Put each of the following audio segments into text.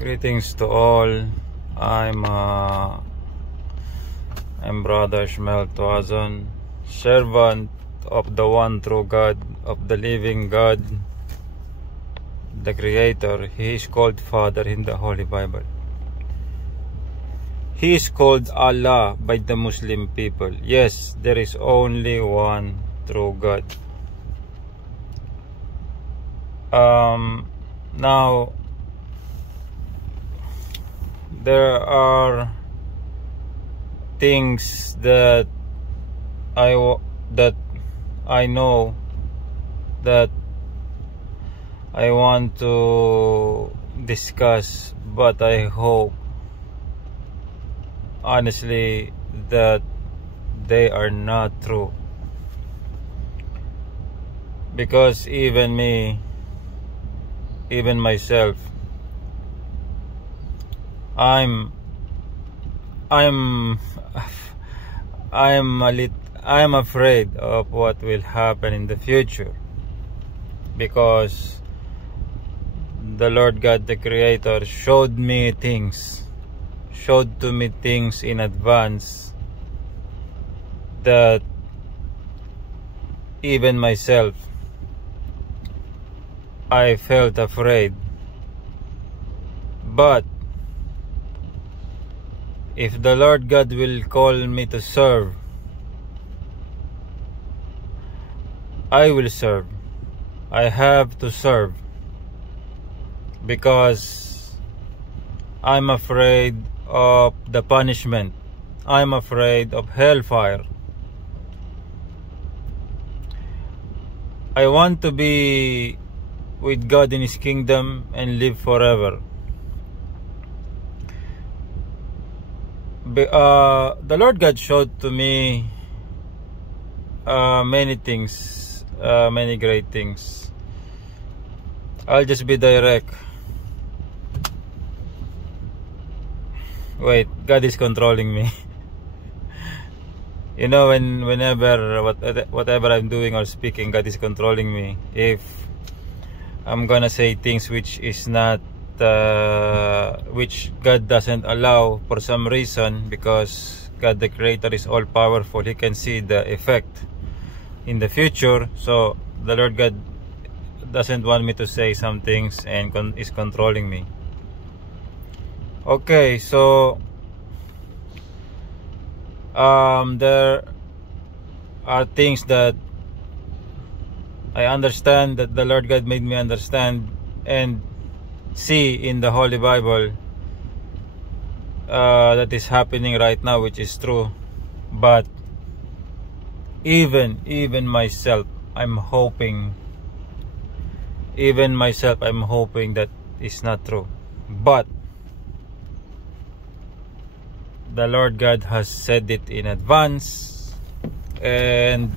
Greetings to all. I'm Brother Shmuel Tuazon, servant of the one true God, of the living God, the Creator. He is called Father in the Holy Bible. He is called Allah by the Muslim people. Yes, there is only one true God. Now, there are things that I know that I want to discuss, but I hope honestly that they are not true, because even myself, I'm afraid of what will happen in the future, because the Lord God, the Creator, showed to me things in advance that even myself, I felt afraid. But if the Lord God will call me to serve, I will serve. I have to serve, because I'm afraid of the punishment. I'm afraid of hellfire. I want to be with God in His kingdom and live forever. The Lord God showed to me many things, many great things. I'll just be direct. Wait, God is controlling me. You know, whatever I'm doing or speaking, God is controlling me. If I'm gonna say things which is not, which God doesn't allow for some reason, because God the Creator is all powerful. He can see the effect in the future. So the Lord God doesn't want me to say some things and is controlling me. Okay, so there are things that I understand, that the Lord God made me understand and see in the Holy Bible, that is happening right now, which is true. But even myself, I'm hoping that is not true. But the Lord God has said it in advance, and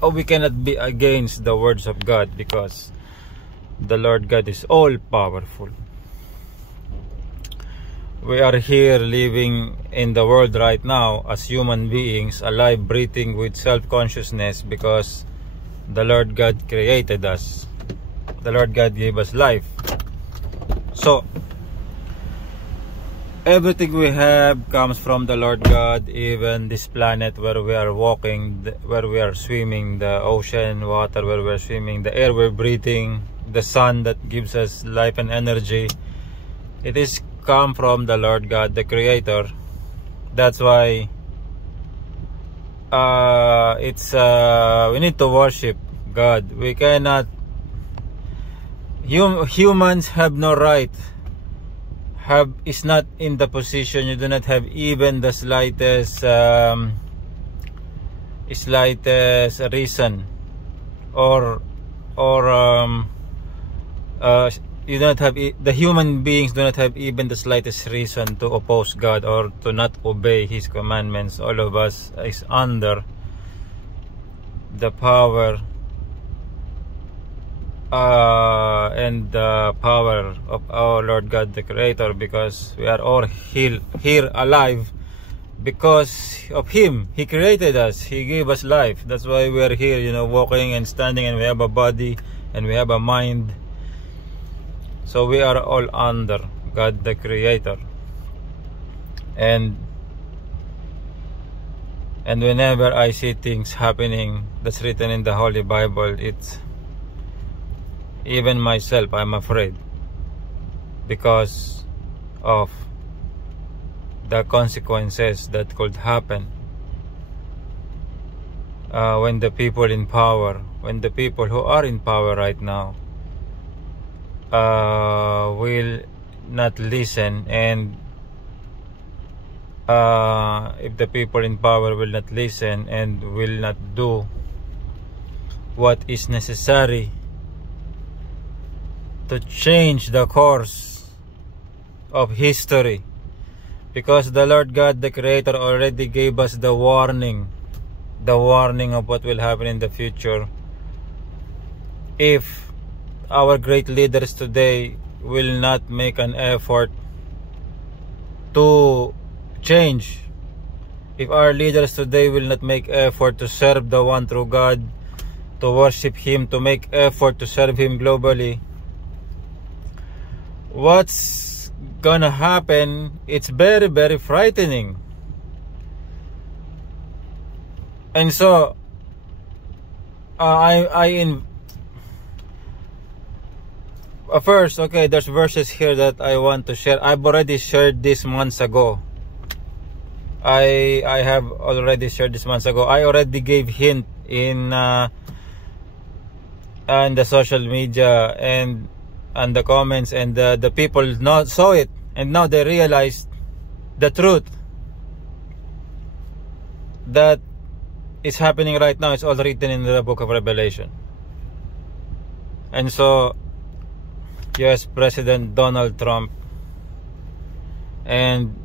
we cannot be against the words of God, because the Lord God is all powerful. We are here living in the world right now as human beings, alive, breathing with self-consciousness, because the Lord God created us. The Lord God gave us life. So everything we have comes from the Lord God. Even this planet where we are walking, where we are swimming, the ocean, water where we are swimming, the air we're breathing, the sun that gives us life and energy, it is come from the Lord God, the Creator. That's why we need to worship God. We cannot, humans have no right, is not in the position. You do not have even the slightest reason, or you don't have, the human beings do not have even the slightest reason to oppose God or to not obey His commandments. All of us is under the power and the power of our Lord God the Creator, because we are all here alive because of Him. He created us, He gave us life. That's why we are here, you know, walking and standing, and we have a body and we have a mind. So we are all under God the Creator. And whenever I see things happening that's written in the Holy Bible, it's even myself, I'm afraid because of the consequences that could happen when the people in power, when the people who are in power right now will not listen. And if the people in power will not listen and will not do what is necessary to change the course of history, because the Lord God the Creator already gave us the warning of what will happen in the future. If our great leaders today will not make an effort to change, if our leaders today will not make effort to serve the one true God, to worship Him, to make effort to serve Him globally, what's gonna happen? It's very, very frightening. And so first, okay, there's verses here that I want to share. I've already shared this months ago. I have already shared this months ago. I already gave hint in the social media and the comments, and the people saw it, and now they realized the truth that is happening right now. It's all written in the book of Revelation. And so US President Donald Trump and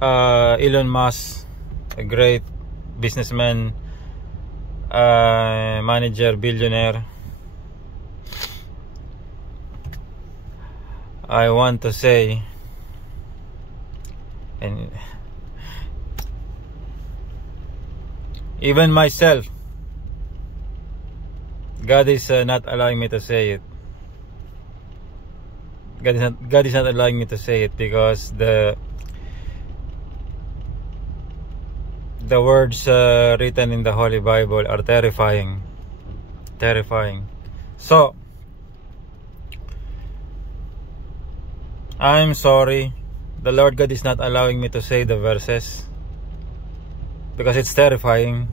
Elon Musk, a great businessman, manager, billionaire, I want to say, and even myself, God is not allowing me to say it. God is not allowing me to say it because the words written in the Holy Bible are terrifying. So I'm sorry, the Lord God is not allowing me to say the verses because it's terrifying.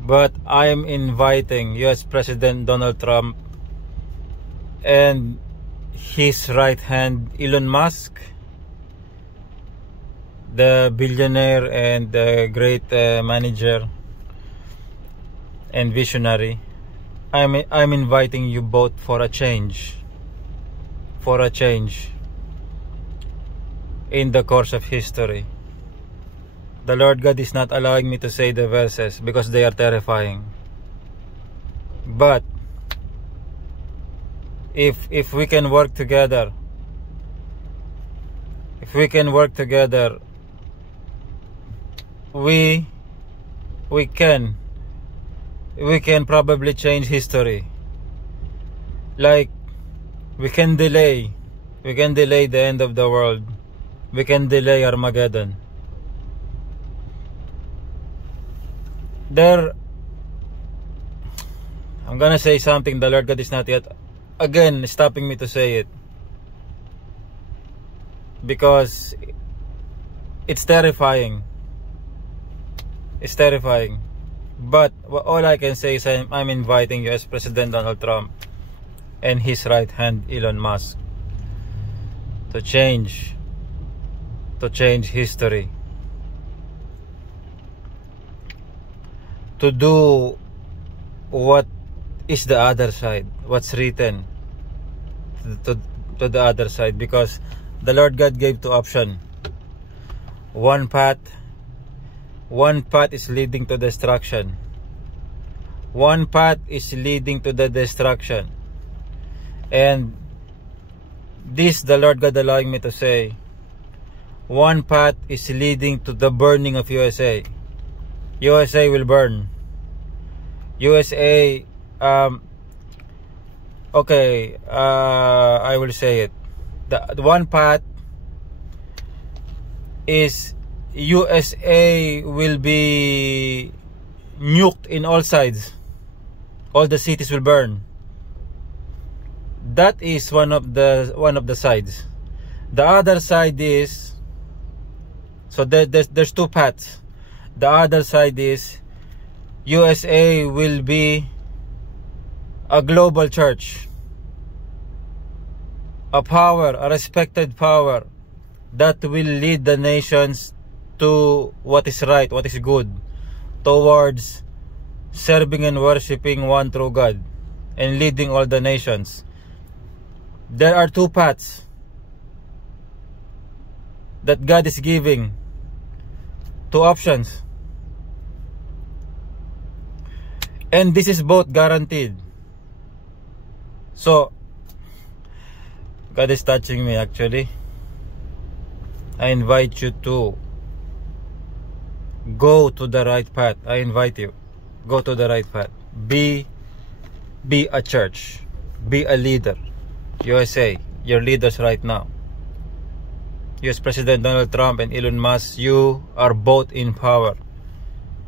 But I am inviting US President Donald Trump and his right hand Elon Musk, the billionaire and the great manager and visionary. I'm inviting you both for a change in the course of history. The Lord God is not allowing me to say the verses because they are terrifying. But if we can work together, we can probably change history. Like we can delay the end of the world. We can delay Armageddon. I'm gonna say something the Lord God is not yet again stopping me to say it because it's terrifying. But all I can say is I'm inviting US President Donald Trump and his right hand Elon Musk to change history, to do what is the other side, what's written to the other side, because the Lord God gave two options. One path is leading to destruction. One path is leading to the destruction. And this the Lord God allowing me to say, one path is leading to the burning of USA. USA will burn. USA Okay, I will say it. The one path is USA will be nuked in all sides. All the cities will burn. That is one of the sides. The other side is, so there's two paths. The other side is USA will be a global church, a power, a respected power that will lead the nations to what is right, what is good, towards serving and worshiping one true God and leading all the nations. There are two paths that God is giving, two options, and this is both guaranteed. So God is touching me actually. I invite you to go to the right path. I invite you, go to the right path. Be a church, be a leader. USA, your leaders right now, US President Donald Trump and Elon Musk, you are both in power.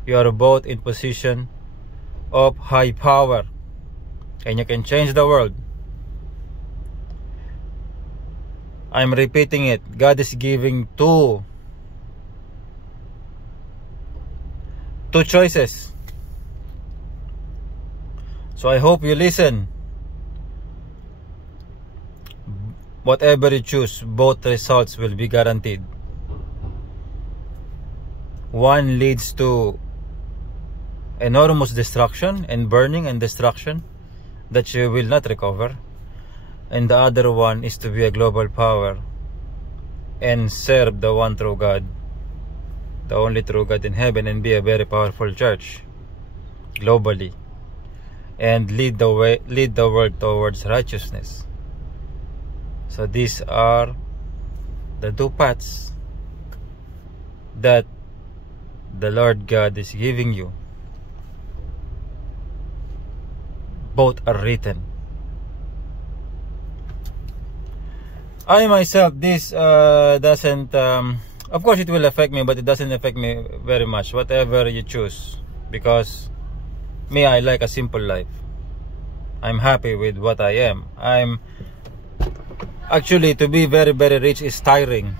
You are both in position of high power, and you can change the world. I'm repeating it. God is giving two choices. So I hope you listen. Whatever you choose, both results will be guaranteed. One leads to enormous destruction and burning and destruction that you will not recover, and the other one is to be a global power and serve the one true God, the only true God in heaven, and be a very powerful church globally and lead the world towards righteousness. So these are the two paths that the Lord God is giving you. Both are written. I myself, this doesn't, of course it will affect me, but it doesn't affect me very much, whatever you choose, because me, I like a simple life. I'm happy with what I am. Actually, to be very, very rich is tiring.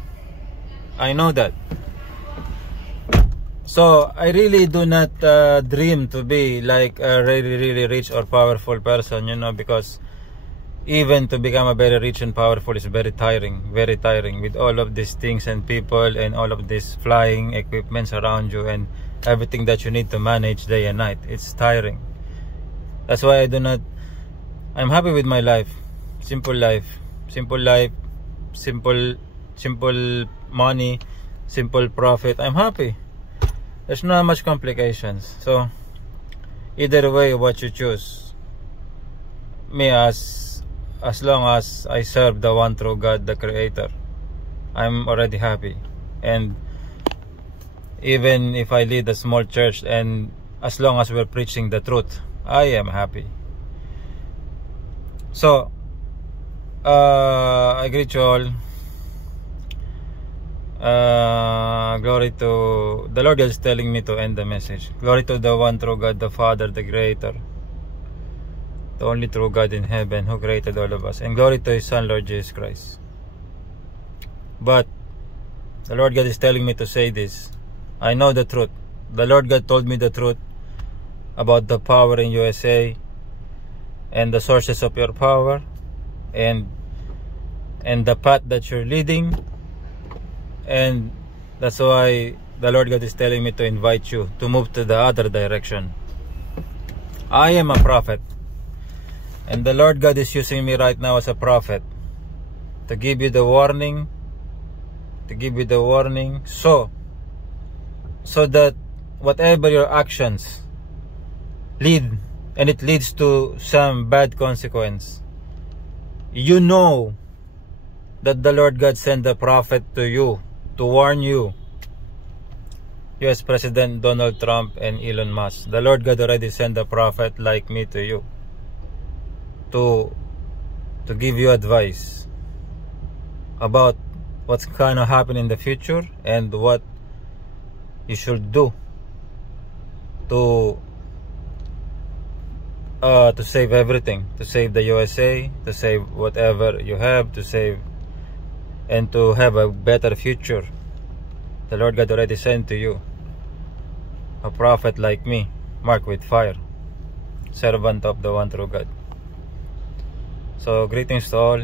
I know that. So I really do not dream to be like a really, really rich or powerful person, you know, because even to become a very rich and powerful is very tiring with all of these things and people and all of these flying equipments around you and everything that you need to manage day and night. It's tiring. That's why I'm happy with my life. Simple life, simple money, simple profit. I'm happy. There's not much complications. So either way, what you choose, me, as long as I serve the one true God, the Creator, I'm already happy. And even if I lead a small church, and as long as we're preaching the truth, I am happy. So I greet you all. Glory to the Lord. Is telling me to end the message. Glory to the one true God, the Father, the Creator, the only true God in heaven, who created all of us, and glory to His Son, Lord Jesus Christ. But the Lord God is telling me to say this. I know the truth. The Lord God told me the truth about the power in USA and the sources of your power and the path that you're leading. And that's why the Lord God is telling me to invite you to move to the other direction. I am a prophet, and the Lord God is using me right now as a prophet to give you the warning, so that whatever your actions lead, and it leads to some bad consequence, you know that the Lord God sent a prophet to you to warn you. US President Donald Trump and Elon Musk, the Lord God already sent a prophet like me to you to to give you advice about what's gonna happen in the future and what you should do to save everything, to save the USA, to save whatever you have, to save and to have a better future. The Lord God already sent to you a prophet like me, marked with fire, servant of the one true God. So greetings to all.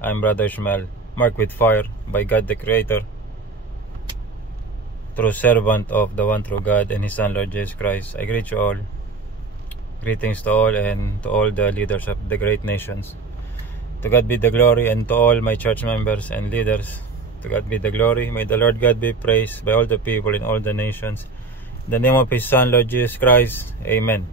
I'm Brother Ishmael, marked with fire by God the Creator, true servant of the one true God and His Son Lord Jesus Christ. I greet you all. Greetings to all and to all the leaders of the great nations. To God be the glory, and to all my church members and leaders, to God be the glory. May the Lord God be praised by all the people in all the nations. In the name of His Son Lord Jesus Christ, Amen.